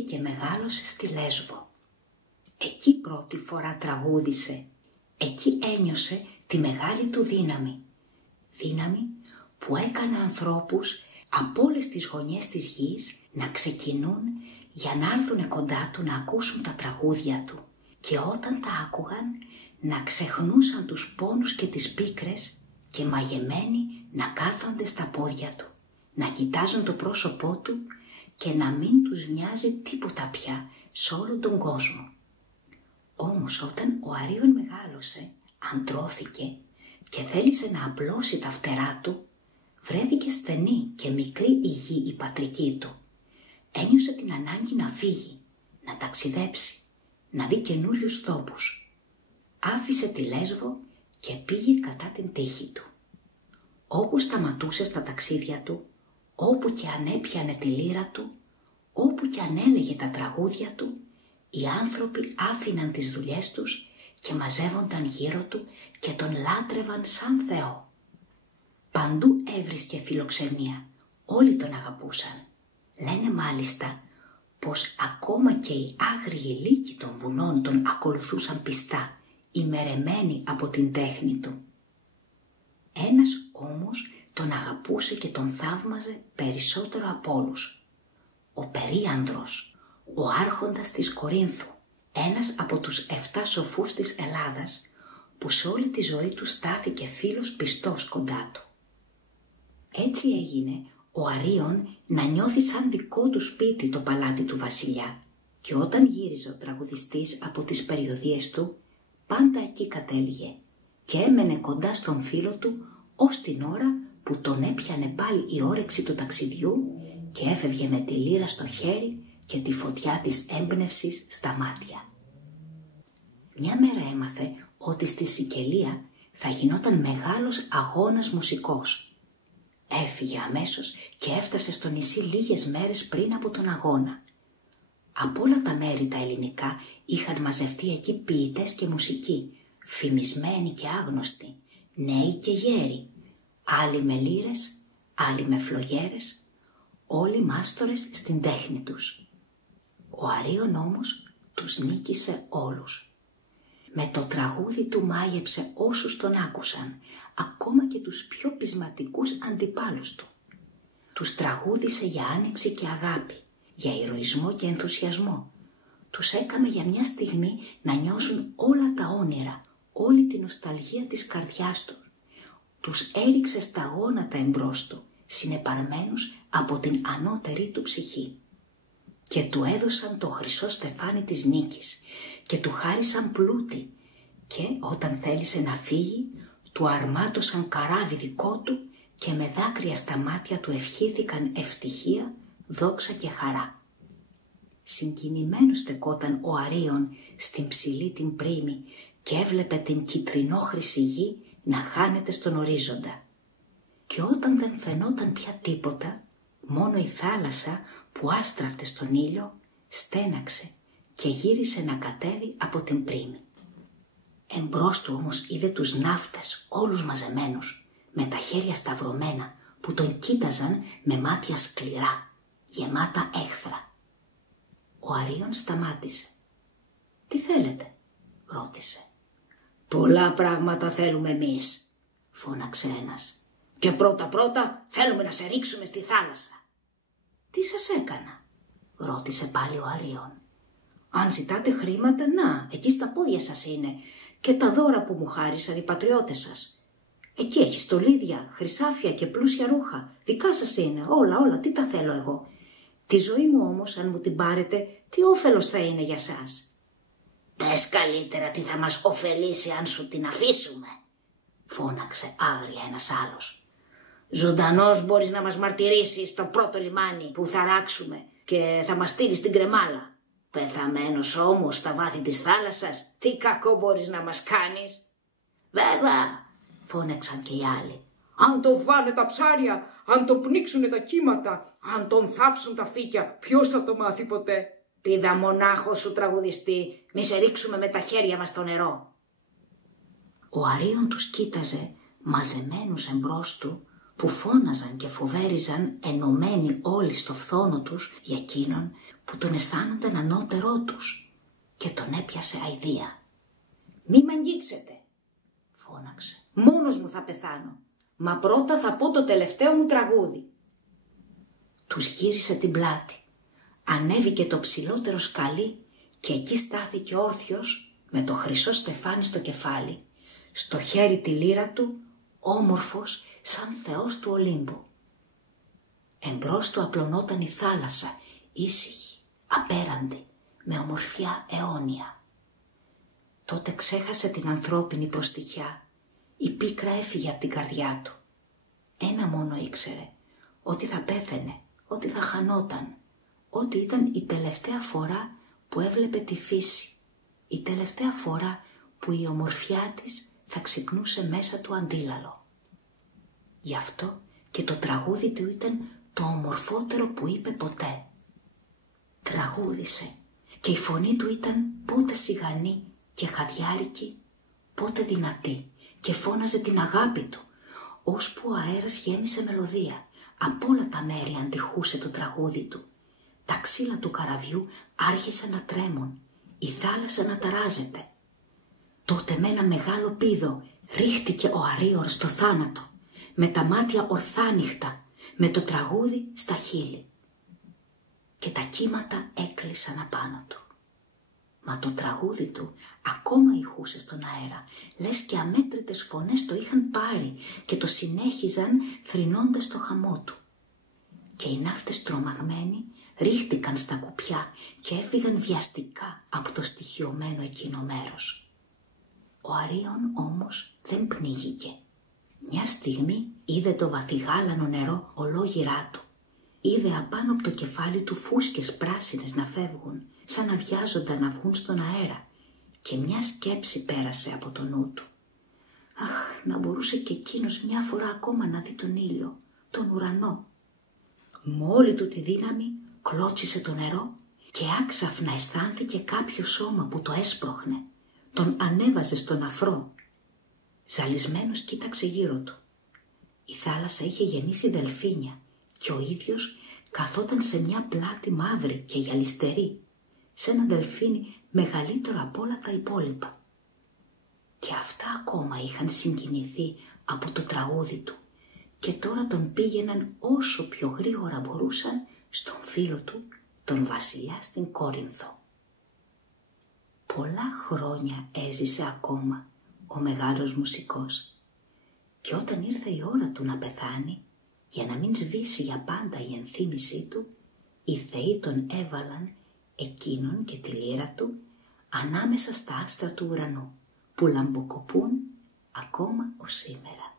γεννήθηκε και μεγάλωσε στη Λέσβο. Εκεί πρώτη φορά τραγούδισε. Εκεί ένιωσε τη μεγάλη του δύναμη. Δύναμη που έκανε ανθρώπους από όλες τις γωνιές της γης να ξεκινούν για να έρθουν κοντά του να ακούσουν τα τραγούδια του και όταν τα άκουγαν να ξεχνούσαν τους πόνους και τις πίκρες και μαγεμένοι να κάθονται στα πόδια του, να κοιτάζουν το πρόσωπό του και να μην τους μοιάζει τίποτα πια σε όλο τον κόσμο. Όμως όταν ο Αρίων μεγάλωσε, αντρώθηκε και θέλησε να απλώσει τα φτερά του, βρέθηκε στενή και μικρή η γη η πατρική του. Ένιωσε την ανάγκη να φύγει, να ταξιδέψει, να δει καινούριους τόπους. Άφησε τη Λέσβο και πήγε κατά την τύχη του. Όπου σταματούσε στα ταξίδια του, όπου και αν έπιανε τη λύρα του, όπου και αν έλεγε τα τραγούδια του, οι άνθρωποι άφηναν τις δουλειές τους και μαζεύονταν γύρω του και τον λάτρευαν σαν Θεό. Παντού έβρισκε φιλοξενία, όλοι τον αγαπούσαν. Λένε μάλιστα πως ακόμα και οι άγριοι λύκοι των βουνών τον ακολουθούσαν πιστά, ημερεμένοι από την τέχνη του. Ένας όμως τον αγαπούσε και τον θαύμαζε περισσότερο από όλους. Ο Περίανδρος, ο άρχοντας της Κορίνθου, ένας από τους 7 σοφούς της Ελλάδας, που σε όλη τη ζωή του στάθηκε φίλος πιστός κοντά του. Έτσι έγινε ο Αρίων να νιώθει σαν δικό του σπίτι το παλάτι του βασιλιά και όταν γύριζε ο τραγουδιστής από τις περιοδίες του, πάντα εκεί κατέληγε και έμενε κοντά στον φίλο του ως την ώρα που τον έπιανε πάλι η όρεξη του ταξιδιού και έφευγε με τη λύρα στο χέρι και τη φωτιά της έμπνευσης στα μάτια. Μια μέρα έμαθε ότι στη Σικελία θα γινόταν μεγάλος αγώνας μουσικός. Έφυγε αμέσως και έφτασε στο νησί λίγες μέρες πριν από τον αγώνα. Από όλα τα μέρη τα ελληνικά είχαν μαζευτεί εκεί ποιητές και μουσικοί, φημισμένοι και άγνωστοι, νέοι και γέροι, άλλοι με λύρες, άλλοι με φλογέρες, όλοι μάστορες στην τέχνη τους. Ο Αρίων όμως τους νίκησε όλους. Με το τραγούδι του μάγεψε όσους τον άκουσαν, ακόμα και τους πιο πεισματικούς αντιπάλους του. Τους τραγούδισε για άνοιξη και αγάπη, για ηρωισμό και ενθουσιασμό. Τους έκαμε για μια στιγμή να νιώσουν όλα τα όνειρα, όλη την νοσταλγία της καρδιάς του. Τους έριξε στα γόνατα εμπρός του, συνεπαρμένους από την ανώτερη του ψυχή. Και του έδωσαν το χρυσό στεφάνι της νίκης και του χάρισαν πλούτη και όταν θέλησε να φύγει του αρμάτωσαν καράβι δικό του και με δάκρυα στα μάτια του ευχήθηκαν ευτυχία, δόξα και χαρά. Συγκινημένος στεκόταν ο Αρίων στην ψηλή την πρίμη και έβλεπε την κιτρινόχρυση γη να χάνεται στον ορίζοντα. Και όταν δεν φαινόταν πια τίποτα, μόνο η θάλασσα που άστραφτε στον ήλιο στέναξε και γύρισε να κατέβει από την πρίμη. Εμπρός του όμως είδε τους ναύτες όλους μαζεμένους, με τα χέρια σταυρωμένα, που τον κοίταζαν με μάτια σκληρά, γεμάτα έχθρα. Ο Αρίων σταμάτησε. «Τι θέλετε?» ρώτησε. «Πολλά πράγματα θέλουμε εμείς», φώναξε ένας. «Και πρώτα θέλουμε να σε ρίξουμε στη θάλασσα». «Τι σας έκανα?» ρώτησε πάλι ο Αρίων. «Αν ζητάτε χρήματα, να, εκεί στα πόδια σας είναι και τα δώρα που μου χάρισαν οι πατριώτες σας. Εκεί έχει στολίδια, χρυσάφια και πλούσια ρούχα. Δικά σας είναι, όλα, τι τα θέλω εγώ. Τη ζωή μου όμως, αν μου την πάρετε, τι όφελος θα είναι για σας?» «Πες καλύτερα τι θα μας ωφελήσει αν σου την αφήσουμε», φώναξε άγρια ένας άλλος. «Ζωντανός μπορείς να μας μαρτυρήσεις στο πρώτο λιμάνι που θα ράξουμε και θα μας στείλεις στην κρεμάλα. Πεθαμένος όμως στα βάθη της θάλασσας, τι κακό μπορείς να μας κάνεις?» «Βέβαια», φώναξαν και οι άλλοι. «Αν το φάνε τα ψάρια, αν το πνίξουνε τα κύματα, αν τον θάψουν τα φύκια, ποιος θα το μάθει ποτέ?» «Πήδα μονάχο σου τραγουδιστή, μη σε ρίξουμε με τα χέρια μας στο νερό». Ο Αρίων τους κοίταζε μαζεμένους εμπρός του, που φώναζαν και φοβέριζαν ενωμένοι όλοι στο φθόνο τους για εκείνον που τον αισθάνονταν ανώτερό τους και τον έπιασε αηδία. «Μη μ' αγγίξετε», φώναξε. «Μόνος μου θα πεθάνω. Μα πρώτα θα πω το τελευταίο μου τραγούδι». Τους γύρισε την πλάτη. Ανέβηκε το ψηλότερο σκαλί και εκεί στάθηκε όρθιος με το χρυσό στεφάνι στο κεφάλι, στο χέρι τη λύρα του, όμορφος σαν θεός του Ολύμπου. Εμπρός του απλωνόταν η θάλασσα, ήσυχη, απέραντη, με ομορφιά αιώνια. Τότε ξέχασε την ανθρώπινη προστιχιά, η πίκρα έφυγε από την καρδιά του. Ένα μόνο ήξερε, ότι θα πέθαινε, ότι θα χανόταν, ότι ήταν η τελευταία φορά που έβλεπε τη φύση, η τελευταία φορά που η ομορφιά της θα ξυπνούσε μέσα του αντίλαλο. Γι' αυτό και το τραγούδι του ήταν το ομορφότερο που είπε ποτέ. Τραγούδισε και η φωνή του ήταν πότε σιγανή και χαδιάρικη, πότε δυνατή και φώναζε την αγάπη του, ώσπου ο αέρας γέμισε μελωδία. Από όλα τα μέρη αντιχούσε το τραγούδι του. Τα ξύλα του καραβιού άρχισαν να τρέμουν, η θάλασσα να ταράζεται. Τότε με ένα μεγάλο πήδο ρίχτηκε ο Αρίορ στο θάνατο, με τα μάτια ορθάνυχτα, με το τραγούδι στα χείλη. Και τα κύματα έκλεισαν απάνω του. Μα το τραγούδι του ακόμα ηχούσε στον αέρα, λες και αμέτρητες φωνές το είχαν πάρει και το συνέχιζαν θρηνώντας το χαμό του. Και οι ναύτες τρομαγμένοι ρίχτηκαν στα κουπιά και έφυγαν βιαστικά από το στοιχειωμένο εκείνο μέρος. Ο Αρίων όμως δεν πνίγηκε. Μια στιγμή είδε το βαθυγάλανο νερό ολόγυρά του. Είδε απάνω από το κεφάλι του φούσκες πράσινες να φεύγουν, σαν να βιάζονταν να βγουν στον αέρα, και μια σκέψη πέρασε από το νου του. Αχ, να μπορούσε και εκείνος μια φορά ακόμα να δει τον ήλιο, τον ουρανό. Με όλη του τη δύναμη κλώτσισε το νερό και άξαφνα αισθάνθηκε κάποιο σώμα που το έσπροχνε, τον ανέβαζε στον αφρό. Ζαλισμένος κοίταξε γύρω του. Η θάλασσα είχε γεμίσει δελφίνια και ο ίδιος καθόταν σε μια πλάτη μαύρη και γυαλιστερή, σε ένα δελφίνι μεγαλύτερο από όλα τα υπόλοιπα. Και αυτά ακόμα είχαν συγκινηθεί από το τραγούδι του και τώρα τον πήγαιναν όσο πιο γρήγορα μπορούσαν στον φίλο του, τον βασιλιά στην Κόρινθο. Πολλά χρόνια έζησε ακόμα ο μεγάλος μουσικός και όταν ήρθε η ώρα του να πεθάνει, για να μην σβήσει για πάντα η ενθύμησή του, οι θεοί τον έβαλαν εκείνον και τη λύρα του ανάμεσα στα άστρα του ουρανού που λαμποκοπούν ακόμα ως σήμερα.